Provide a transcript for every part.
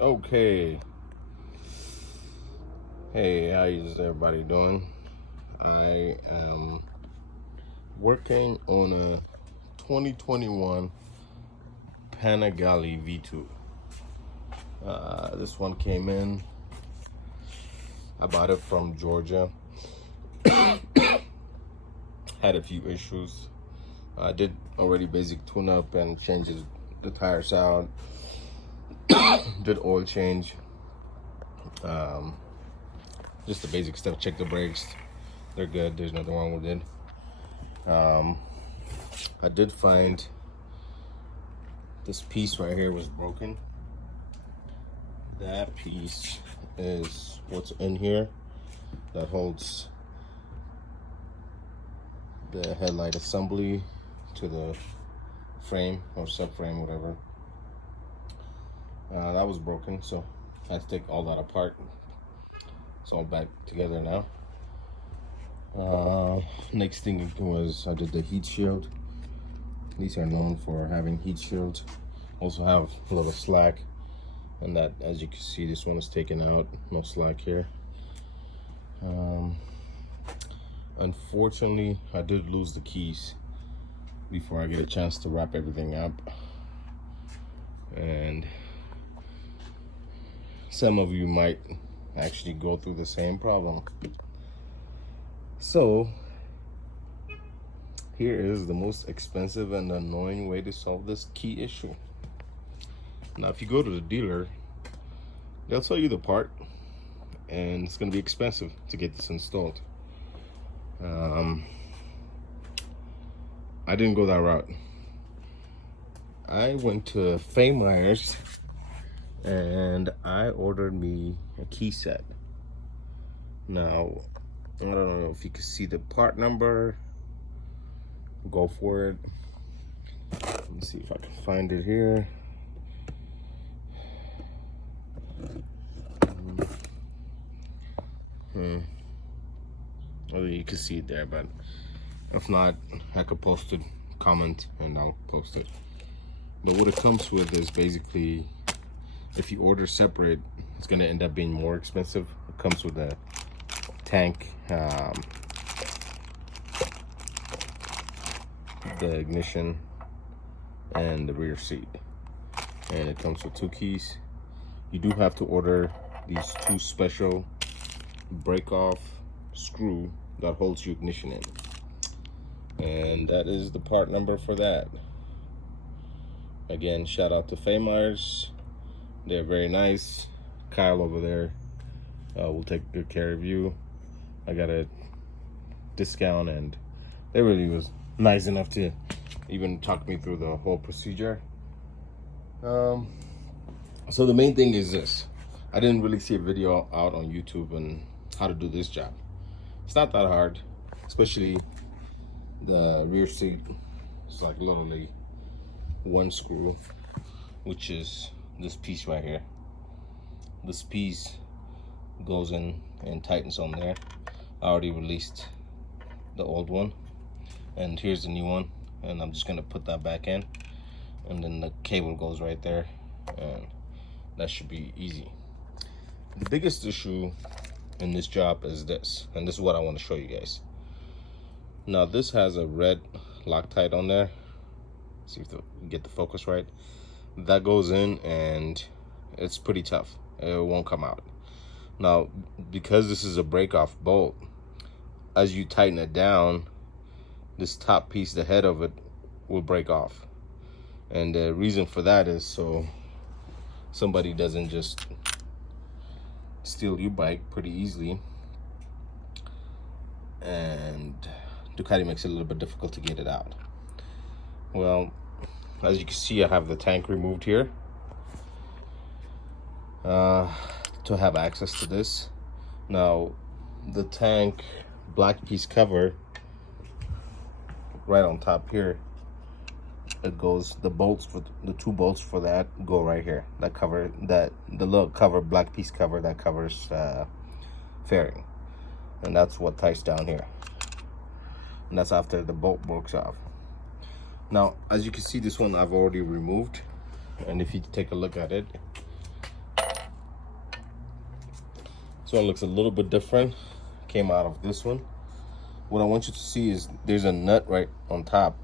Okay. Hey, how is everybody doing? I am working on a 2021 Panigale V2. This one came in. I bought it from Georgia. Had a few issues. I did already basic tune up and changes the tires out. Did oil change. Just the basic stuff. Check the brakes. They're good. There's nothing wrong with it. I did find this piece right here was broken. That piece is what's in here that holds the headlight assembly to the frame or subframe, whatever. That was broken, so I had to take all that apart. It's all back together now. Next thing was I did the heat shield. These are known for having heat shields. Also have a little slack, and that, as you can see, this one is taken out. No slack here. Unfortunately, I did lose the keys before I get a chance to wrap everything up, and some of you might actually go through the same problem. So here is the most expensive and annoying way to solve this key issue. Now, if you go to the dealer, they'll tell you the part, and it's going to be expensive to get this installed. I didn't go that route. I went to Myers and I ordered me a key set. Now, I don't know if you can see the part number. Go for it. Let me see if I can find it here. Oh, you can see it there, but if not, I could post it, comment, and I'll post it. But what it comes with is basically, if you order separate, it's gonna end up being more expensive. It comes with a tank, the ignition, and the rear seat, and it comes with 2 keys. You do have to order these 2 special break off screw that holds your ignition in, and that is the part number for that. Again, shout out to Myers. They're very nice. Kyle over there will take good care of you. I got a discount, and they really was nice enough to even talk me through the whole procedure. So the main thing is this. I didn't really see a video out on YouTube on how to do this job. It's not that hard, especially the rear seat. It's like literally 1 screw, which is this piece right here. This piece goes in and tightens on there. I already released the old one, and here's the new one, and I'm just gonna put that back in, and then the cable goes right there, and that should be easy. The biggest issue in this job is this, and this is what I want to show you guys. Now, this has a red Loctite on there. See if you get the focus right. That goes in, and it's pretty tough. It won't come out. Now, because this is a break-off bolt, as you tighten it down, this top piece, the head of it, will break off. And the reason for that is so somebody doesn't just steal your bike pretty easily, and Ducati makes it a little bit difficult to get it out. Well, as you can see, I have the tank removed here to have access to this. Now, the tank black piece cover right on top here, it goes, the bolts for the 2 bolts for that go right here. That cover, that the little cover, black piece cover that covers fairing, and that's what ties down here, and that's after the bolt breaks off. Now, as you can see, this one I've already removed, and if you take a look at it, This one looks a little bit different. Came out of this one. What I want you to see is there's a nut right on top.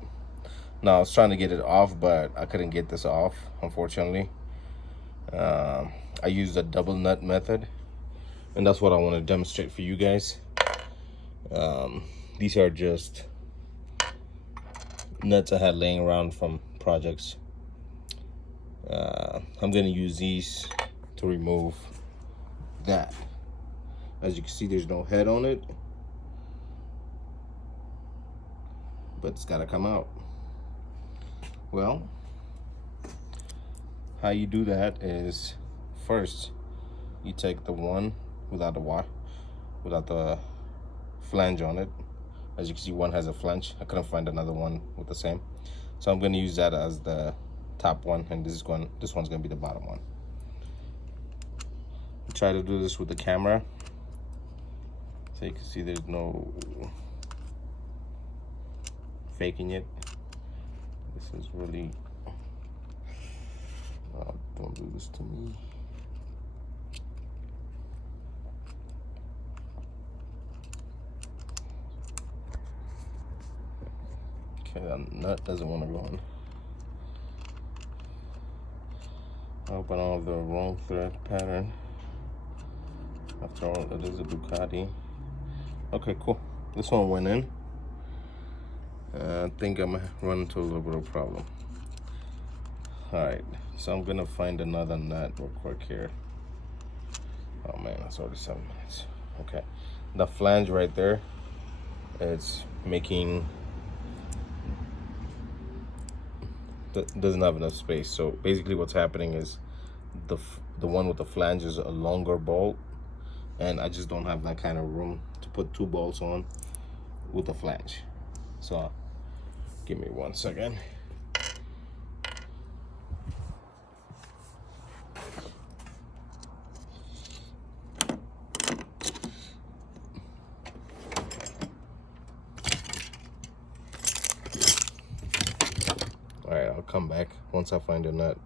Now I was trying to get it off, but I couldn't get this off, unfortunately. I used a double nut method, and that's what I want to demonstrate for you guys. These are just nuts I had laying around from projects. I'm gonna use these to remove that. As you can see, there's no head on it, but it's gotta come out. Well, how you do that is, first you take the one without the flange on it. As you can see, one has a flange. I couldn't find another one with the same, so I'm going to use that as the top one, and this one's going to be the bottom one. Try to do this with the camera, so you can see there's no faking it. This is really, don't do this to me. Okay, that nut doesn't want to go in. I hope I don't have the wrong thread pattern. After all, it is a Ducati. Okay, cool. This one went in. I think I'm gonna run into a little bit of a problem. Alright, so I'm gonna find another nut real quick here. Oh man, it's already 7 minutes. Okay, the flange right there, it's making, doesn't have enough space. So basically what's happening is the one with the flange is a longer bolt, and I just don't have that kind of room to put 2 bolts on with the flange. So give me 1 second. All right, I'll come back once I find a nut.